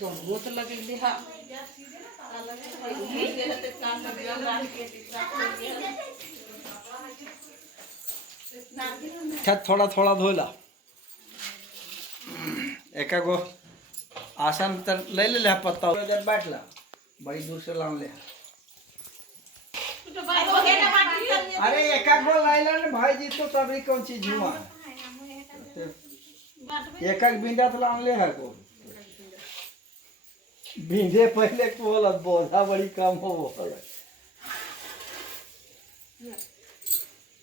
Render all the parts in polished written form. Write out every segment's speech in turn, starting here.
दोनों तो लगे ले हाँ छत थोड़ा थोड़ा धोला एक गो आसन तर ले ले पत्ता जब बैठला बड़ी दूर से लान ले अरे एक गो लाइला ने भाई जी तो तभी कौन चीज हुआ एक बिंदा तो लान ले है को बिंदे पहले को बोला बोझा बड़ी कम हो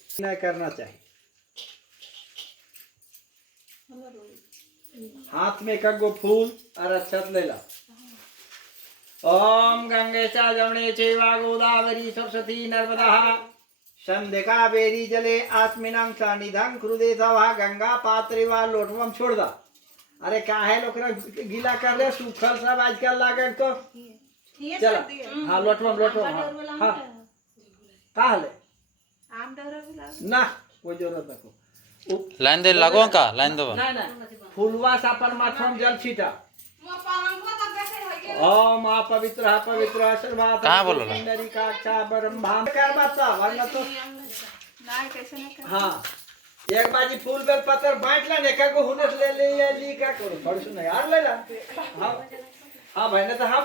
नहीं करना चाहिए हाथ में एक गो फूल और अक्षत ले ला ओम गंगे च जमुने चैव गोदावरी सरस्वती नर्मदा संध्या बेरी जले आत्मिनां सानिधं हृदय सभा गंगा पात्रे वा लोटवम छोड़ दा अरे काहे लोग गीला कर ले सूखल सब आजकल लागे तो चल हां लोटवम हां काहले ना कोई जरूरत ना लाइन दे लगो का लाइन दो ना ना फूलवा सा परमात्मा जल छीटा ओम आ पवित्र सर्वात कहाँ बोलो सुंदरी का अच्छा ब्रह्मा कर बच्चा वरना तो नहीं कैसे नहीं कर हां एक बाजी फूल बेल पत्थर बांट ले ने को हुनस ले ले या ली का करो थोड़ी सुन यार ले ला हां भाई ने तो हम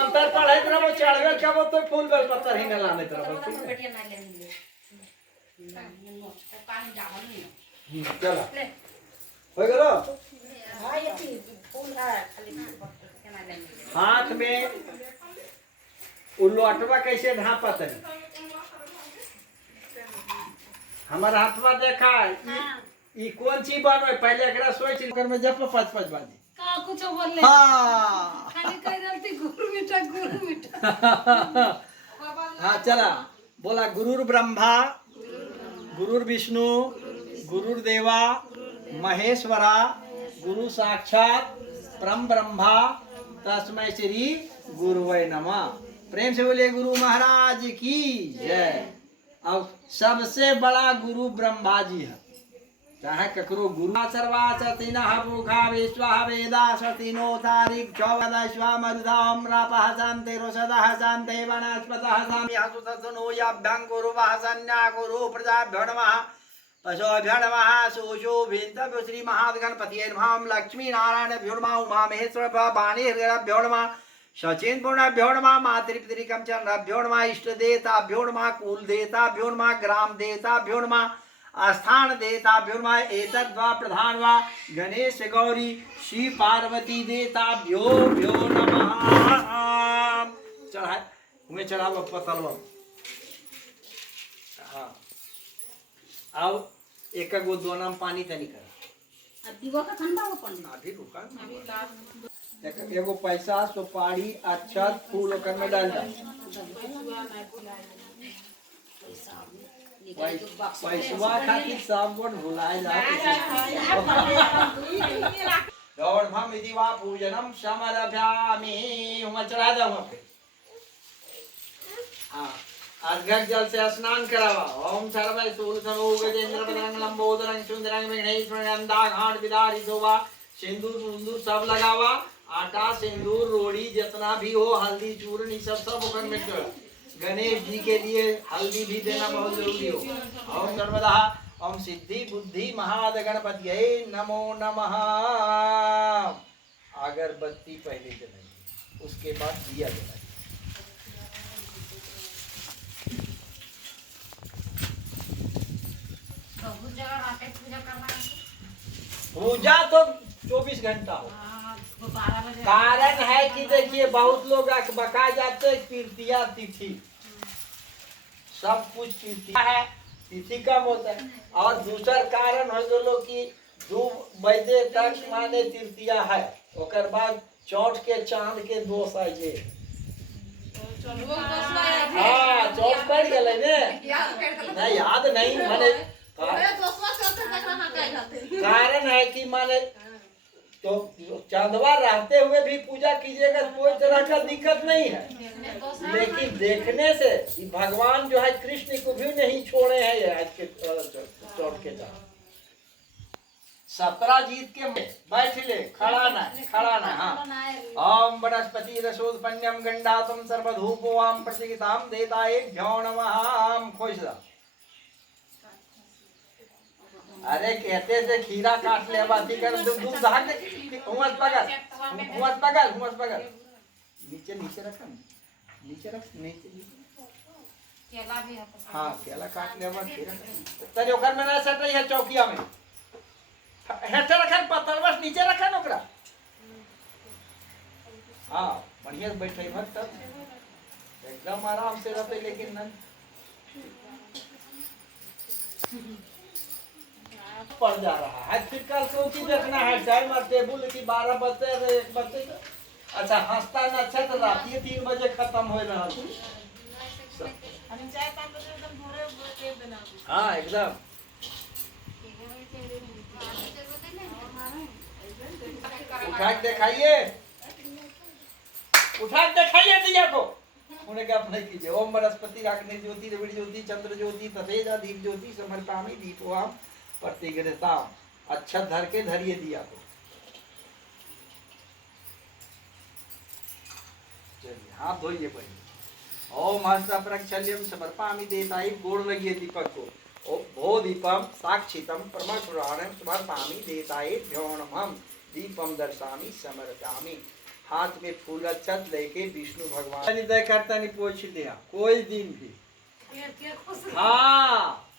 अंतर पढ़े तरह वो चढ़वे का वो तो फूल बेल पत्थर ही न लाने तरह बेटिया ना ले चला हो गलो हां ये फूल है खाली हाथ में उल्लोटवा कैसे ढापत है हमारा हाथवा देखा ई कौन चीज बनवे पहले एकरा सोच कर में जप 5-5 बाजी का कुछ बोल ले हां खाली कह रहती गुरु मीठा हां चला बोला गुरुर ब्रह्मा गुरुर विष्णु गुरुर देवा महेश्वरा गुरु साक्षात परम ब्रह्मा तस्मै श्री गुरुवे नमः प्रेम से बोले गुरु महाराज की जय अब सबसे बड़ा गुरु ब्रह्मा जी है चाहे ककरो गुरु सर्वा सतीन भूखा विश्वा वेदा सतीनो तारिक चौवद स्वा मरुदाम रापः शान्ते रोषदः शान्ते वनस्पतः साम्या सुतनो याभ्यं गुरु वासन्या गुरु प्रजाभ्यो नमः पशुभ्यो नमः सुशोभितभ्यो श्री महागणपतये नमः लक्ष्मी नारायणभ्यो नमः उमा महेश्वर वाणीभ्यो नमः सचिन पूर्णभ्यो नमः मातृपितृकं चरणभ्यो नमः इष्ट देवताभ्यो नमः कुल देवताभ्यो नमः ग्राम देवताभ्यो नमः स्थान देवताभ्यो नमः एतद्वा प्रधान वा गणेश गौरी श्री पार्वती देवताभ्यो नमः चढ़ाए तुम्हें चढ़ाव पतलवा हाँ अब एक गो दो नाम पानी तनी कर दीवा का ठंडा हो पंडित अभी रुका एगो पैसा सुपारी अक्षत फूल ओकर में डाल पैसवा खातिर सब गोट भुलाए जा दौड़ भम विधि वा पूजनम समर्पयामि हम चढ़ा दो वहां पे हां अर्घ्य जल से स्नान करावा ओम सर्वै सूर्यसमो गजेंद्र बदरंग लंबोदरं सुंदरं विघ्नेश्वरं दाघाट विदारी शोभा सिंदूर सब लगावा आटा सिंदूर रोड़ी जितना भी हो हल्दी चूर्ण सब ओकर में गणेश जी के लिए हल्दी भी देना बहुत जरूरी हो ओम सर्वदा ओम सिद्धि बुद्धि महाद गणपतिये नमो नमः अगरबत्ती पहले जलाइए उसके बाद दिया जलाइए पूजा तो 24 घंटा हो कारण है कि देखिए बहुत लोग बका जाते हैं तृतीया तिथि सब कुछ तृतीया है तिथि कम होता है और दूसरा कारण है जो लोग की 2 बजे तक माने तृतीया है ओकर बाद चौथ के चांद के दोष आ जे हाँ चौथ पड़ गए ने याद नहीं माने कारण है कि माने तो चांदवा रहते हुए भी पूजा कीजिएगा कोई तरह का दिक्कत नहीं है लेकिन देखने से भगवान जो है कृष्ण को भी नहीं छोड़े हैं आज के चौथ के साथ 17 जीत के बैठ ले, खड़ा ना हाँ। ओम वनस्पति रसोत्पन्नम गंडातम सर्वधूपोवाम प्रतिगिताम देताये भ्यो नमः। खुश रह। अरे कहते थे खीरा काट ले, बाती कर दूध धाक दे, हुमस पकड़ नीचे रखा, नीचे रख, नीचे केला भी है हाँ केला काट ले बस। तेरे ओकर में ना सट रही है चौकिया में हेठे रखन पत्थर बस नीचे रखन ओकरा। हाँ बढ़िया से बैठे मत तब एकदम आराम से रहते, लेकिन न पड़ जा रहा है। फिर कल को की देखना है टाइम और टेबल की 12 बजे 1 बजे। अच्छा हंसता न अच्छा तो रात 3 बजे खत्म हो रहा। हाँ एकदम उठा के दिखाइए दिया को। उन्हें क्या नहीं कीजिए। ओम बृहस्पति राग्नि ज्योति रविड़ ज्योति चंद्र ज्योति तथेजा दीप ज्योति समर्पयामि दीपोआम प्रतिगृहताम। अच्छा धर के धरिए दिया को। चलिए हाथ धोइए पहले। ओम हस्तप्रक्षल्यम समर्पयामि देताय। गोड़ लगिए दीपक को। ओम भो दीपम साक्षितम परमपुराणम समर्पयामि देताय भ्यो नमः। दीपम दर्शामि समर्पयामि। हाथ में फूल अक्षत लेके विष्णु भगवान हृदय करता नहीं पोछ लिया कोई दिन भी। हाँ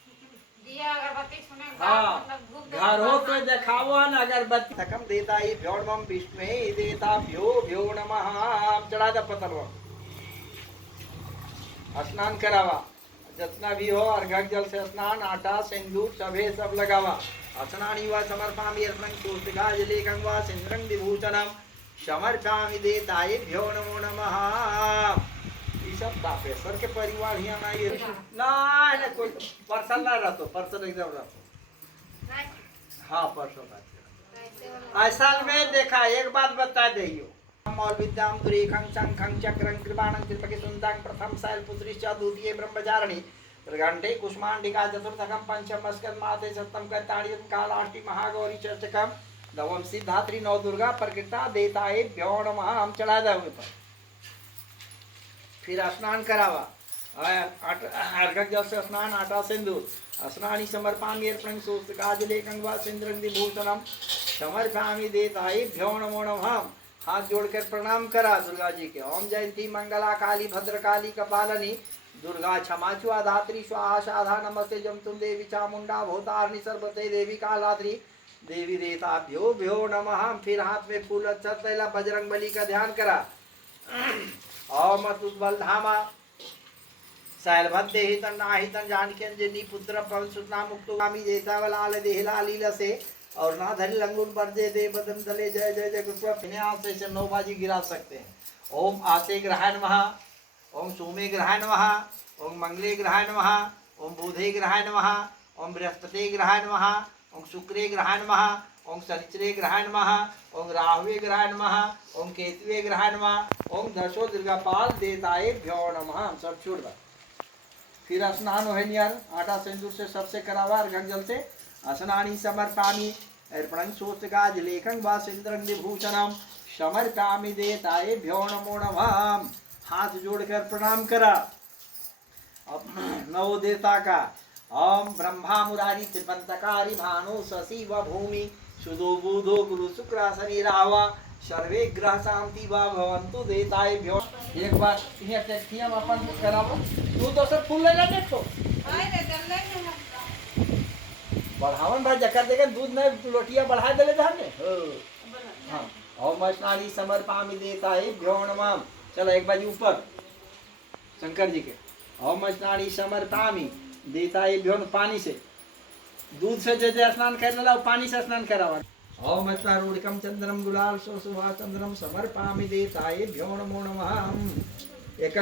हाँ घर हो तो दिखाओ न अगरबत्ती थकम देता ही भ्यो नमः विष्णु देता भ्यो नमः। चढ़ा दा पतलवा स्नान करावा जितना भी हो अर्घक जल से स्नान आटा सिंदूर सभे सब लगावा। स्नानी व समर्पयामि अर्पणं सूर्तिकाजलेकं व सिंद्रं विभूषणं समर्पयामि देताय भ्यो नमो नमः। ये सब तापेश्वर के परिवार ही ना ये ना कोई पर्सन ना रहतो पर्सन एकदम रहतो। हाँ परसों ऐसा में देखा एक बात बता देइयो। मौल विद्याम दुरेखं शंखं चक्रं कृपाणं कृपके सुंदं प्रथम शैलपुत्री च द्वितीय ब्रह्मचारिणी त्रिघंटे कुष्मांडिका चतुर्थकं पंचम स्कंद माते सप्तम कर्ताड़ियं कालाष्टि महागौरी चर्चकं नवम सिद्धात्री नौ दुर्गा प्रकृता देताये भ्यो नमः। हम चढ़ा दे ऊपर फिर स्नान करावा अर्घक जल से स्नान आटा सिंदूर स्नानी समर्पयामि अर्पणं सूर्तिकाजलेकं व सिंद्रं विभूषणं समर्पयामि देताये भ्यो नमो नमः। हाथ जोड़कर प्रणाम करा दुर्गा जी के। ओम जयंती मंगला काली भद्रकाली कपालिनी दुर्गा क्षमा चुआ धात्री स्वाहा साधा नमस्ते जमतुम देवी चामुंडा भूतारिणी सर्वते देवी कालात्री देवी देवताभ्यो भ्यो नमः। फिर हाथ में फूल अक्षत पहला बजरंग बली का ध्यान करा। ओम अतुबल धामा शैलभद्देहि तन्नाहि तन जानकी पुत्र पवन सुतना मुक्तगामी देतावलाल देहलाली लसे और ना धरी लंगुल बरजे दे बदन दले जय जय जय से 9 बाजी गिरा सकते हैं। ओम आते ग्रहाय नमः। ओम सोमे ग्रहाय नमः। ओम मंगले ग्रहाय नमः। ओम बुधे ग्रहाय नमः। ओम बृहस्पति ग्रहाय नमः। ओम शुक्रे ग्रहाय नमः। ओम शनिचरे ग्रहाय नमः। ओम राहुवे ग्रहाय नमः। ओम केतुवे ग्रहाय नमः। ओम दशो दुर्गापाल देताये भ्यो नमः। सब छोड़ दो। फिर स्नान हो यार आटा सिंदूर से सबसे करावा अर्घक जल से। स्नानी समर्पयामि अर्पणं सूर्तिकाजलेकं व सिंद्रं विभूषणं समर्पयामि देताये भ्यो नमो नमः। हाथ जोड़कर प्रणाम करा। अब नवो देवता का ओम ब्रह्मा मुरारी त्रिपंतकारी भानु शशि व भूमि सुदो बुधो गुरु शुक्र शनि रावा सर्वे ग्रह शांति व भवन्तु देताये भ्यो। एक बार ये टेक्टियम अपन करावो तू तो सब फूल लेना देखो बढ़ावन भाई जकर देखे दूध में लोटिया बढ़ा देले जाने। हां ओम स्नानी समर्पयामि देताये भ्यो नमः। चलो एक बार ऊपर शंकर जी के ओम स्नानी समर्पयामि देताये भ्यो पानी से दूध से जैसे स्नान करने ला पानी से स्नान करावा। ओम स्नारूढ़कम चंद्रम गुलाल सुभा चंद्रम समर्पयामि देताये भ्यो नमो नमः। एक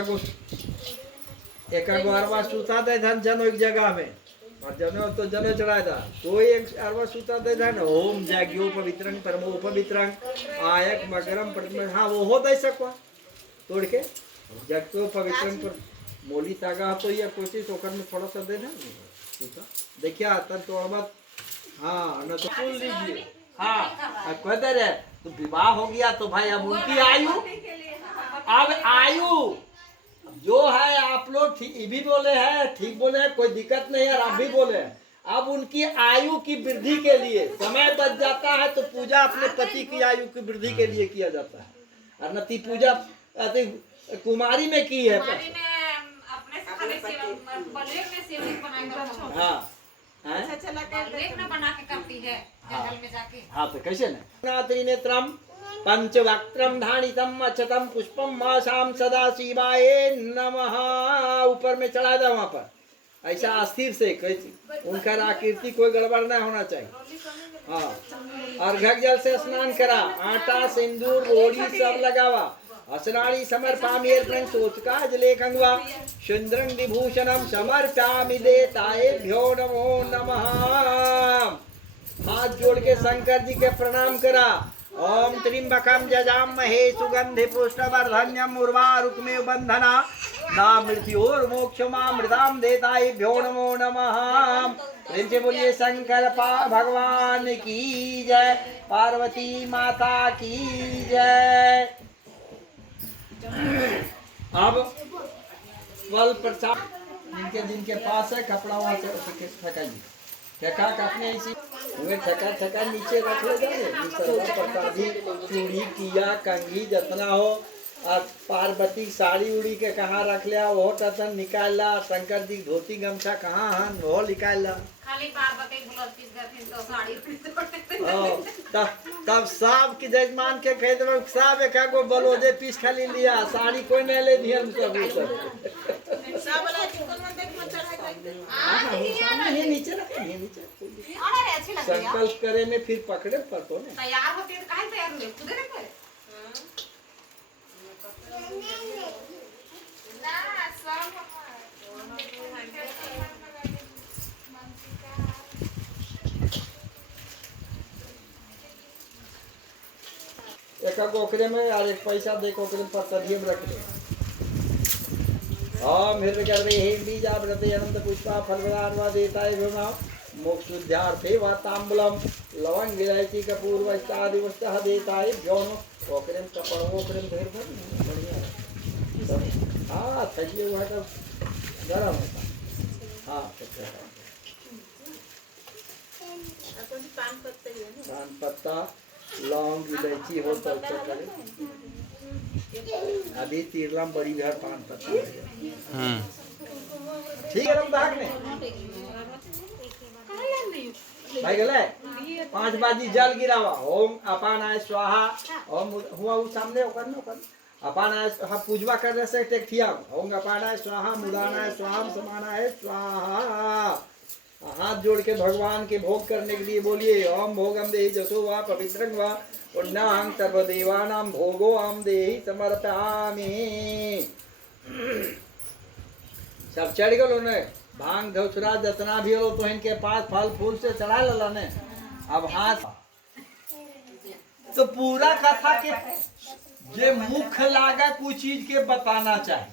अरवा सूता दे धन जनो एक जगह में और जनो तो जनो चढ़ाए था कोई एक अरवा सूता दे धन ओम जाग्यो पवित्रं परमो पवित्रं आयक मगरम प्रतिम। हाँ वो हो दे सकवा तोड़ के जग तो पवित्रं पर मोली तागा तो ये कोशिश होकर में थोड़ा सा दे ना सूता देखिए तन तो अब हाँ न तो सुन लीजिए। हाँ कहते रहे तो विवाह हो गया तो भाई अब उनकी आयु, अब आयु जो है आप लोग ठीक भी बोले हैं, ठीक बोले हैं, कोई दिक्कत नहीं है, आप भी बोले हैं। अब उनकी आयु की वृद्धि के लिए समय बच जाता है तो पूजा अपने पति की आयु की वृद्धि के लिए किया जाता है। और नती पूजा अति कुमारी में की है। हाँ बना के करती है जंगल में जाके। हाँ तो कैसे न त्रिनेत्रम पंचवक्त्रम धानितम अक्षतम पुष्पम माशाम सदा शिवाय नमः। ऊपर में चढ़ा दो वहाँ पर ऐसा अस्थिर से, उनका आकृति कोई गड़बड़ नहीं होना चाहिए। हाँ अर्घक जल से स्नान करा, आटा सिंदूर रोड़ी सब लगावा, असनाड़ी समर्पयामि सोचका जले कंगवा सुंदरं विभूषणम समर्पयामि देताभ्यो नमो नमः। हाथ जोड़ के शंकर जी के प्रणाम करा। ओम त्र्यंबकम जजामहे सुगंधि पुष्टवर्धन्यम उर्वारुकमेव बंधना ना मृत्योर्मोक्षमामृताम देताभ्यो नमो नमः। प्रेम से बोलिए शंकर भगवान की जय, पार्वती माता की जय। अब फल प्रसाद जिनके पास है कपड़ा वहाँ से फेंकाइए, ठेका काटने ऐसी ठेका ठेका नीचे रख ले जाए। प्रसादी चूड़ी किया कंघी जितना हो, और पार्वती साड़ी उड़ी के कहाँ रख लिया वो टसन निकाल ला, शंकर जी धोती गमछा कहाँ हन वो निकाल ला। खाली पार्वती तो साड़ी तब सब के जजमान के कह दे सब एक गो बलोदे पीस खाली लिया, साड़ी कोई नहीं ले दिया नीचे रखे नीचे। संकल्प करे में फिर पकड़े पड़तो ने तैयार होती है काहे तैयार हुए खुदे रखे ना सब एक ओकरे में और एक पैसा दे को ओकरे पर तदिए में रख दे। हाँ मेरे कर रहे हैं बीजा व्रते अनंत पुष्पा फलवारवा देता है भीमा मोक्षुद्धार्थे वा तांबूलम लवंग विलायची कपूर वस्तादि वस्तः देता है भ्योनो ओकरे में कपड़ों ओकरे में ढेर भर बढ़िया है। हाँ थकिए हुआ तो गरम होता। हाँ पान पत्ता लौंग इलायची हो तो करे अभी तीरलम बड़ी घर पान पत्ता ठीक है। दाग ने भाई गले 5 बाजी जल गिरावा। ओम अपानाय स्वाहा। ओम हुआ वो सामने ओकर न ओकर अपानाय स्वाहा पूजवा करने से टेकथिया। ओम अपानाय स्वाहा मुदानाय स्वाहा समानाय स्वाहा। हाथ जोड़ के भगवान के भोग करने के लिए बोलिए ओम भोगम देहि जसो वा पवित्रं वा पुण्यां सर्वदेवानां भोगो आम देहि समर्पयामि। सब चढ़ गलो ने भांग धौसरा जितना भी हो तो इनके पास फल फूल से चढ़ा लला ने। अब हाथ तो पूरा कथा के जे मुख्य लागा कुछ चीज के बताना चाहिए।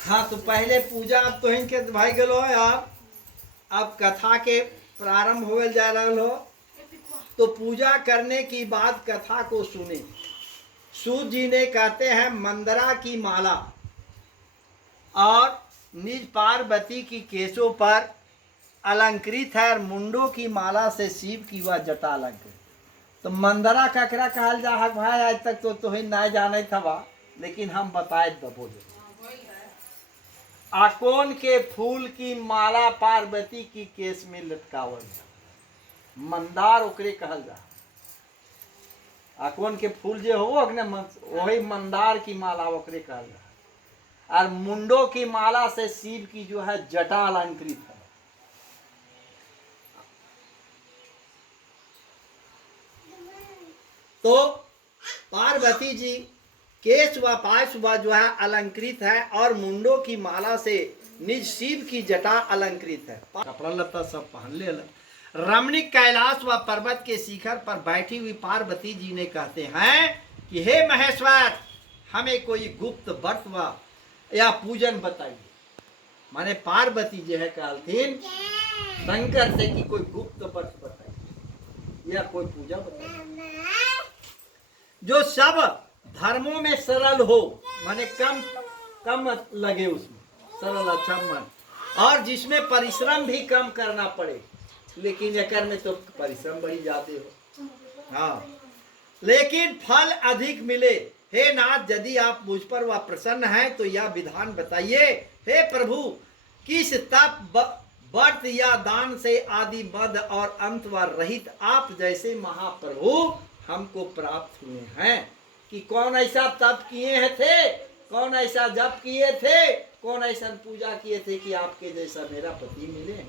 हाँ तो पहले पूजा अब तो इनके भाई गलो है यार। अब कथा के प्रारंभ हो जा रहा हो तो पूजा करने की बाद कथा को सुने। सूत जी ने कहते हैं मंदरा की माला और निज पार्वती की केशों पर अलंकृत है और मुंडों की माला से शिव की वह जटा अलंकृत। तो मंदरा ककरा कहल जा है भाई आज तक तो तुम्हें ना जाने था लेकिन हम बताए बोले आकोन के फूल की माला पार्वती की केस में लटकावल मंदार ओकरे कहल जा। आकोन के फूल जो हो वही मंदार की माला ओकरे कहल जा। और मुंडों की माला से शिव की जो है जटा अलंकृत है। तो पार्वती जी केश व पाश व जो है अलंकृत है और मुंडों की माला से निज शिव की जटा अलंकृत है। कपड़ा लत्ता सब पहन ले। रमणीक कैलाश व पर्वत के शिखर पर बैठी हुई पार्वती जी ने कहते हैं कि हे महेश्वर हमें कोई गुप्त व्रत व या पूजन बताइए। माने पार्वती जी है कहलथिन शंकर से कि कोई गुप्त व्रत बताइए या कोई पूजा बताइए जो सब धर्मों में सरल हो, माने कम कम लगे उसमें, सरल अच्छा मन, और जिसमें परिश्रम भी कम करना पड़े। लेकिन यकर में तो परिश्रम बड़ी ज्यादा हो, हाँ, लेकिन फल अधिक मिले। हे नाथ, यदि आप मुझ पर वह प्रसन्न हैं तो यह विधान बताइए। हे प्रभु, किस तप व्रत या दान से आदि मद और अंत व रहित आप जैसे महाप्रभु हमको प्राप्त हुए हैं? कि कौन ऐसा तप किए थे, कौन ऐसा जप किए थे, कौन ऐसा पूजा किए थे कि आपके जैसा मेरा पति मिले,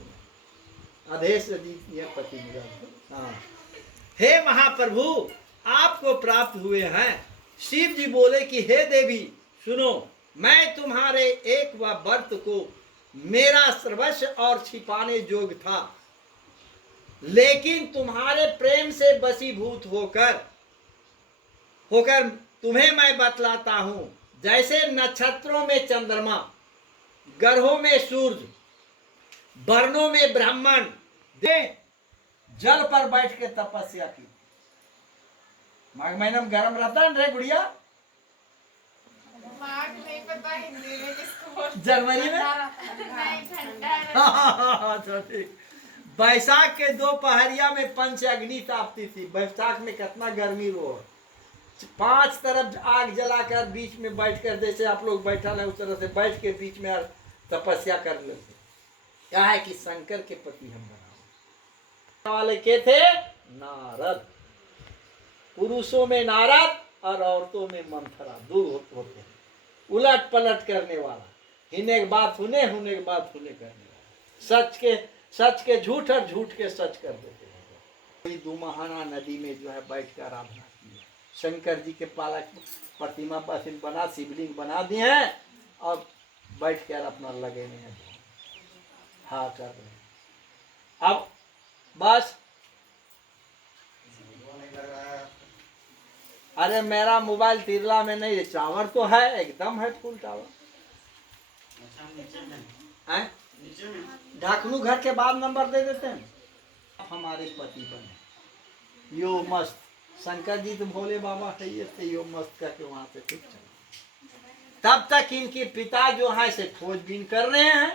अधेश यह पति मिला। हाँ, हे महाप्रभु, आपको प्राप्त हुए हैं। शिव जी बोले कि हे देवी सुनो, मैं तुम्हारे एक व व्रत को मेरा सर्वस्व और छिपाने योग्य था, लेकिन तुम्हारे प्रेम से वशीभूत होकर तुम्हें मैं बतलाता हूं। जैसे नक्षत्रों में चंद्रमा, ग्रहों में सूर्य, वर्णों में ब्राह्मण जल पर बैठ के तपस्या की। माघ महीना में गर्म रहता है रे गुड़िया, माघ नहीं पता हिंदी में किसको बोलते जनवरी में नहीं, ठंडा है। ठीक। बैसाख के दोपहरिया में पंच अग्नि तापती थी। बैसाख में कितना गर्मी हो, 5 तरफ आग जलाकर बीच में बैठकर, जैसे आप लोग बैठा है उस तरह से बैठ के बीच में तपस्या कर लेते। क्या है कि शंकर के पति हम बनाओ वाले के थे नारद। पुरुषों में नारद और औरतों में मंथरा, दो होते हैं, उलट पलट करने वाला, हिने के बात हुने, हुने के बात हुने करने वाला, सच के झूठ और झूठ के सच कर देते हैं। दुमहाना नदी में जो है बैठ कर आराधना की है। शंकर जी के पालक प्रतिमा पर बना, शिवलिंग बना दिए हैं और बैठ कर अपना लगे हैं, हाँ कर रहे हैं। अब बस, अरे मेरा मोबाइल तिरला में नहीं है, टावर तो है, एकदम है फुल टावर। ढाकनू घर के बाद नंबर दे देते हैं। हमारे पति बने यो मस्त, शंकर जी तो भोले बाबा है, ये थे यो मस्त करके वहां से ठीक चला। तब तक इनके पिता जो है से खोजबीन कर रहे हैं,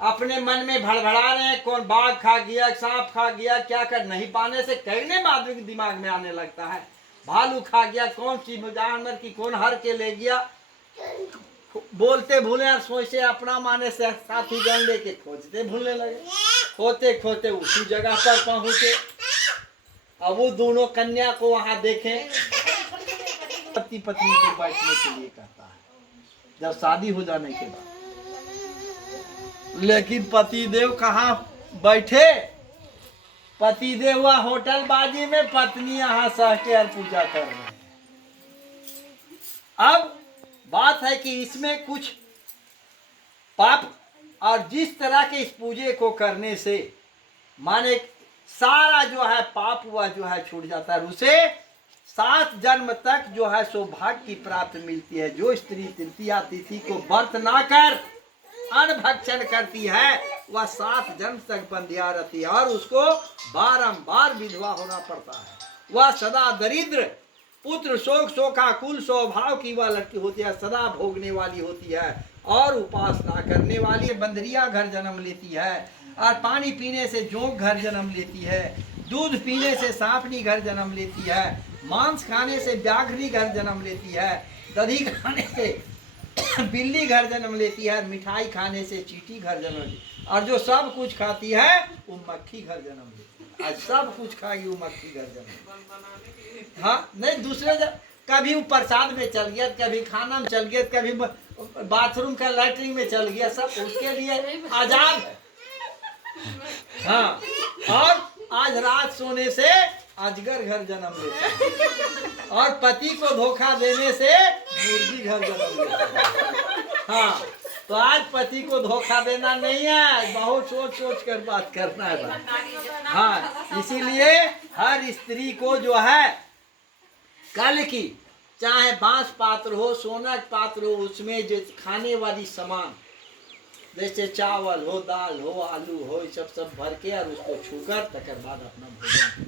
अपने मन में भड़बड़ा रहे हैं, कौन बाघ खा गया, सांप खा गया, क्या कर, नहीं पाने से कहने आदमी के दिमाग में आने लगता है। भालू खा गया, कौन चीज जानवर की कौन हर के ले गया, बोलते भूले और सोचे अपना माने से साथी गण लेके खोजते भूलने लगे। खोते खोते उसी जगह पर पहुंचे। अब वो दोनों कन्या को वहां देखे, पति पत्नी को बैठने के लिए कहता है जब शादी हो जाने के बाद। लेकिन पतिदेव कहाँ बैठे, पतिदेव हुआ होटल बाजी में, पत्नी यहाँ सह के पूजा कर रहे हैं। अब बात है कि इसमें कुछ पाप, और जिस तरह के इस पूजे को करने से माने सारा जो है पाप हुआ जो है छूट जाता है, उसे 7 जन्म तक जो है सौभाग्य की प्राप्ति मिलती है। जो स्त्री तृतीया तिथि को व्रत ना कर अन्न भक्षण करती है, वह 7 जन्म तक बंधिया रहती है और उसको बारंबार विधवा होना पड़ता है। वह सदा दरिद्र, पुत्र शोक शोकाकुल स्वभाव की वह लड़की होती है, सदा भोगने वाली होती है और उपासना करने वाली बंदरिया घर जन्म लेती है, और पानी पीने से जोंक घर जन्म लेती है, दूध पीने से सांपनी घर जन्म लेती है, मांस खाने से व्याघ्री घर जन्म लेती है, दही खाने से बिल्ली घर जन्म लेती है, मिठाई खाने से चींटी घर जन्म लेती है, और जो सब कुछ खाती है वो मक्खी घर जन्म लेती है। आज सब कुछ खाएगी वो मक्खी घर जन्म, हाँ नहीं दूसरे कभी वो प्रसाद में चल गया, कभी खाना में चल गया, कभी बाथरूम का लैट्रिन में चल गया, सब उसके लिए आजाद है। हाँ, और आज रात सोने से अजगर घर जन्म लेता है और पति को धोखा देने से मुर्गी घर जन्म लेता है। हाँ, तो आज पति को धोखा देना नहीं है, बहुत सोच सोच कर बात करना है। हाँ, इसीलिए हर स्त्री को जो है कल की, चाहे बांस पात्र हो, सोना पात्र हो, उसमें जो खाने वाली सामान जैसे चावल हो, दाल हो, आलू हो, ये सब भर के और उसको छूकर तकर बाद अपना भोजन।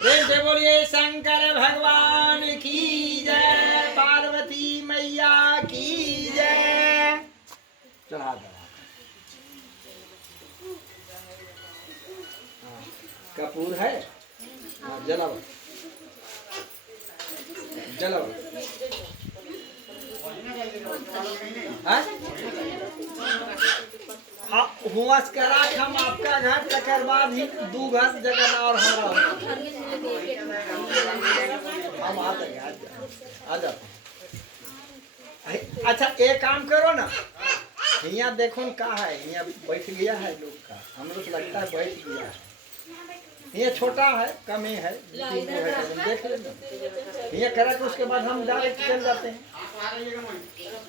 प्रेम से बोलिए शंकर भगवान की जय, पार्वती मैया की जय। चढ़ा दो। हाँ, कपूर है, हाँ, जलाओ जलाओ। हाँ? हुआस करा हम आपका घर तकर बाद ही 2 घर जगह और हो रहा हम आ जाते आ जाते। अच्छा एक काम करो ना, यहाँ देखो न कहाँ है, यहाँ बैठ गया है लोग का, हम लोग लगता है बैठ गया है। ये छोटा है, कम ही है, देख लेना। ये करा के उसके बाद हम डायरेक्ट चल जाते हैं।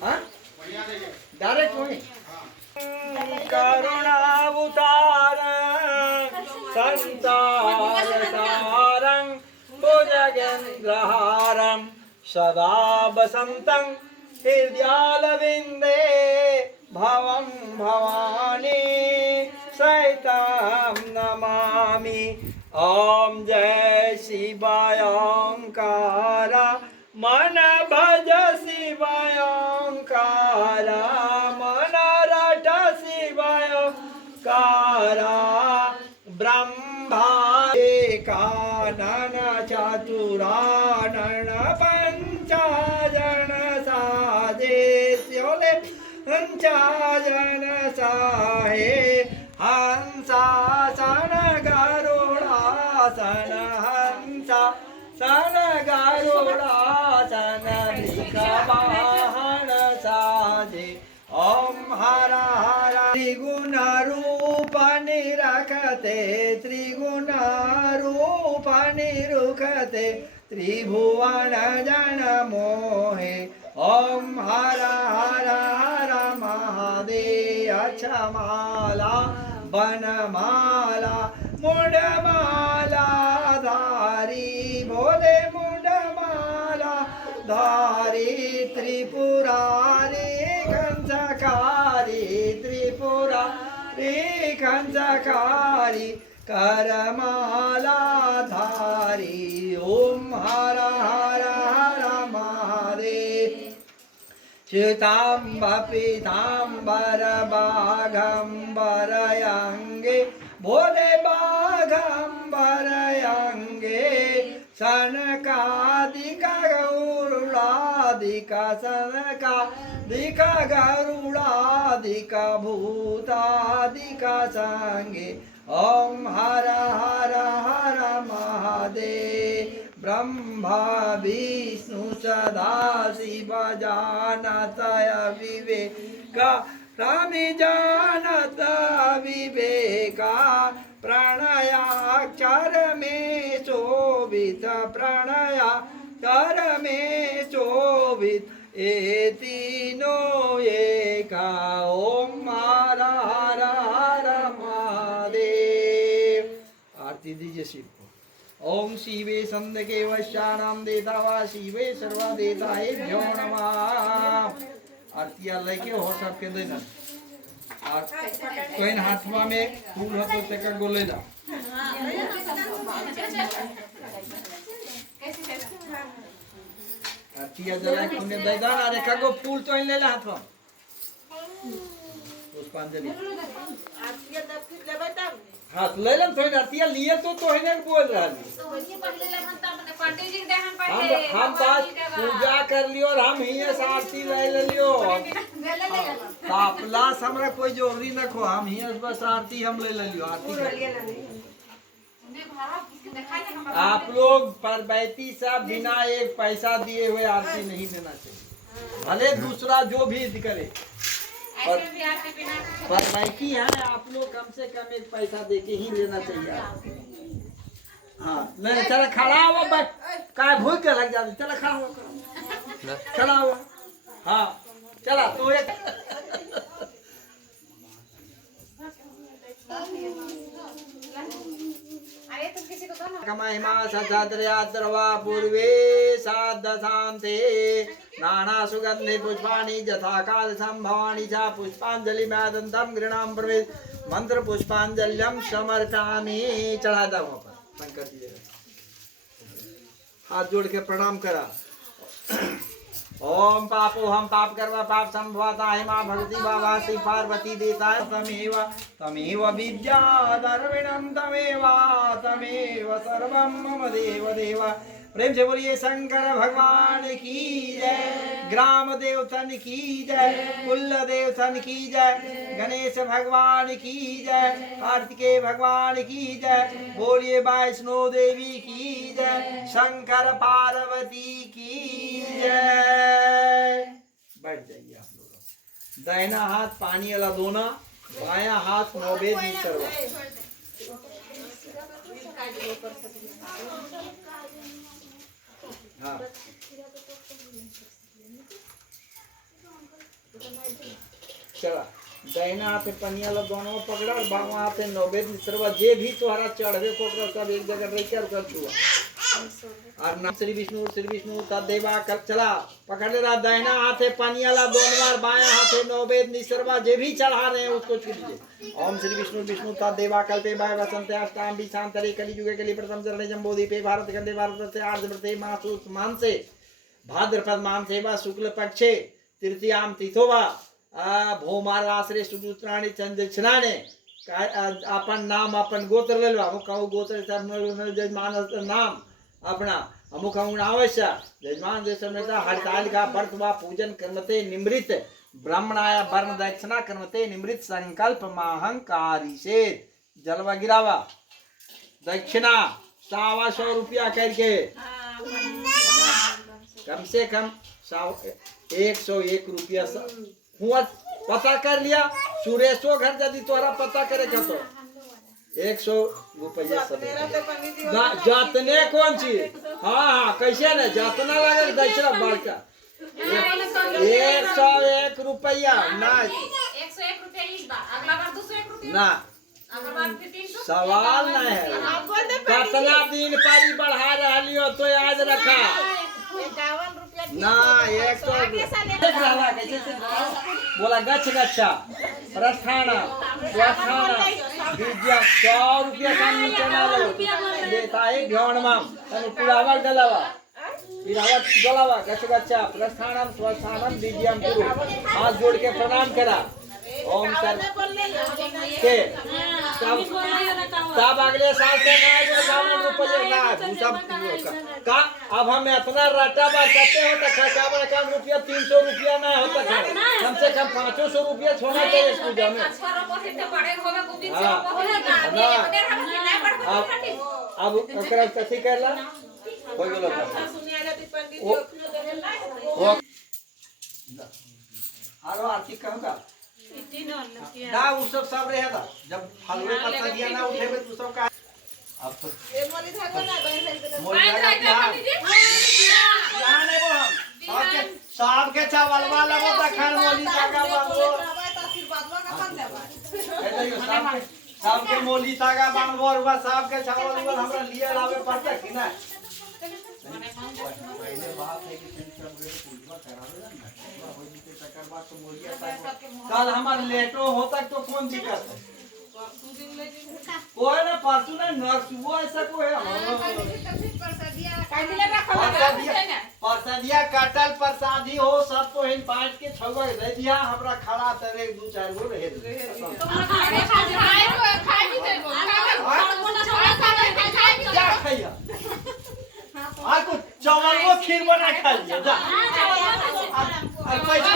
हाँ डायरेक्ट वहीं। करुणावतार संसारसारं भुजगेन्द्रहारं सदा वसन्तं हृदयालविन्दे भवं भवानी सहितं नमामि। ओम जय शिवाय ओंकार मन भज शिवाय ओंकार मन रट शिवाय ओंकार ब्रह्मा एकानन चतुरानन पंचाजन साजे स्योले पंचाजन साहे हंसासन गरुड़ासन हंसा सन गरुड़ासन वाहन साजे। ओम हर हर त्रिगुण रूप निरखते त्रिगुण रूप निरुखते त्रिभुवन जन मोहे। ओम हर हर हर महादेव अक्षमाला बनमाला मुंडमाला धारी भोले मुंडमाला धारी त्रिपुरारी कंसकारी त्रिपुरारी कंसकारी करमाला धारी। ओम हर हर हर महादेव श्वेतांब पीतांबर बाघंबर अंगे भोले बाघंबर अंगे सनकादिका गरुड़ादिका सनकादिका गरुड़ादिका भूतादिका संगे। ओम हर हर हर महादेव ब्रह्मा विष्णु सदा शिव जानत विवेका रामी जानत विवेका प्रणयाक्षर में शोभित प्रणयाक्षर में शोभित ए तीनों एका। ओम हर हर हर महादेव। आरती दीजिए शिव को। ओम शिवे संदके वश्यानाम देता वा शिवे सर्वा देता है भ्यो नमः। आरतिया लेके हो सबके देना। कोई हाथवा में फूल हो तो तेका गोले जा। आरतिया जला कुने देदा अरे कागो फूल तो इन ले ला हाथवा। पुष्पांजलि आरतिया तब फिर लेबे तब हाँ तो ले लम थोड़ी आरतिया लिए तो हिने बोल रहा है। तो वही पहले लगन तब पंडित जी के देहन पहले हम बात पूजा कर लियो और हम ही आरती ले लियो। तापला हमरा कोई जरूरी न खो, हम ही बस आरती हम ले लियो। आरती आप लोग पर बैती सब बिना एक पैसा दिए हुए आरती नहीं देना चाहिए, भले दूसरा जो भी करे पर बैठी है आप लोग कम से कम एक पैसा दे के ही लेना चाहिए। हाँ नहीं चला खड़ा हुआ बस काय भूख के लग जाती। चला खड़ा हुआ खड़ा हुआ हाँ चला तो एक अरे तुम किसी को दो ना। महिमा सचाद्रयाद्रवा पूर्वे साधशान्ते नाना सुगन्धि पुष्पाणि यथा काल संभवानि च पुष्पांजलि मैदंतम गृणाम प्रवेश मंत्र पुष्पांजल्यम समर्पयामि। चढ़ा दो वहाँ पर शंकर जी हाथ जोड़ के प्रणाम करा। ओम पापो हम पाप कर्म पाप संभवता है माँ भगवती बाबा श्री पार्वती देता तमेव तमेव विद्या दर्विणम तमेव सर्वम मम देव देवा। प्रेम से बोलिए शंकर भगवान की जय, ग्राम देवतन की जय, कुल देवतन की जय, गणेश भगवान की जय, कार्तिकेय भगवान की जय, बोलिए वैष्णो देवी की जय, शंकर पार्वती की जय। बैठ जाइए आप लोग। दाहिना हाथ पानी वाला दोना, बाया हाथ नौवेद करवा। हाँ चला दाहिना हाथ पनिया लो दोनों पकड़ा और बामा हाथ नौवेद मिश्रवा जे भी तोहरा चढ़वे कोकरा सब एक जगह रह कर कर छुआ और नाम श्री विष्णु तदेवा कर चला पकड़ ले रहा। दाहिना हाथ है पनिया ला दोनों बार, बाया हाथ है नौवेद मिश्रवा जे भी चढ़ा रहे हैं उसको छू लीजिए। ओम श्री विष्णु तदेवा कल्पे बाय वसंत अष्टाम विशांतरे कलियुगे कलि प्रथम चरणे जम्बोदीपे भारत खंडे भारत से आर्द्रते मासु मान से भाद्रपद मान से वा शुक्ल पक्षे तृतीयाम तिथोवा भौमार आश्रय सुदूत्राणी चंद्रक्षणाने अपन नाम अपन गोत्र ले लो। अमुक गोत्र जजमान नाम अपना अमुक अवश्य जजमान देशमेता हड़ताल का व्रत व पूजन कर्मते निमृत ब्राह्मणाया वर्ण दक्षिणा कर्मते निमृत संकल्प महंकारी से जलवा गिरावा दक्षिणा 100 रुपया करके कम से कम 101 रुपया हुआ पता कर लिया। सुरेशो घर यदि तोहरा पता करे तो 100 रुपया जातने कौन चीज। हाँ कैसे न जातना लगे दक्षिणा बड़का 101 रुपया ना 101 रुपया इस बार, अगला बार 201 रुपया ना अगला बार फिर 300। सवाल नहीं है कितना दिन पारी बढ़ा रही हो तो याद रखा 51 रुपया ना 100 बोला गच्छ गच्छा प्रस्थान प्रस्थान विद्या 100 रुपया का नीचे ना लो देता है ग्राउंड में तनु पुरावा डलावा पिरावा डलावा गच्छ गच्छा प्रस्थानम स्वस्थानम विद्याम गुरु हाथ जोड़ के प्रणाम करा। ओम सर के तब अगले साल से ना 51 रुपये ना सब का अब हम इतना रटा बार करते हो तो खर्चा कम रुपया 300 रुपया ना होता है कम से कम 500 रुपया छोड़ना चाहिए इस पूजा में। अब ओकरा कथी करला हो गेलो आरो आरती कहूंगा ना वो सब रहेगा जब हलवे का दिया ना उठेबे तो सब का अब तो ए मोली धागो ना मोली लगा यहाँ नहीं वो हम सबके चावल वाला वो दखन मोली तागा बांधो सबके मोली तागा बांधो और बस सबके चावल वाला हमरा लिए लावे पड़ता कि ना पहले बात है कि सब पूजा करावे ना कल हमारे लेटो होता तो कौन दिक्कत है कोई ना परसों ना नरसुओ ऐसा कोई है परसादिया कटल प्रसादी हो सब तो हिन बांट के छौवा दे दिया हमरा खड़ा तरे 2-4 गो रहे क्या खाइया आ को चावल वो खीर बना खा लिया जा पैसा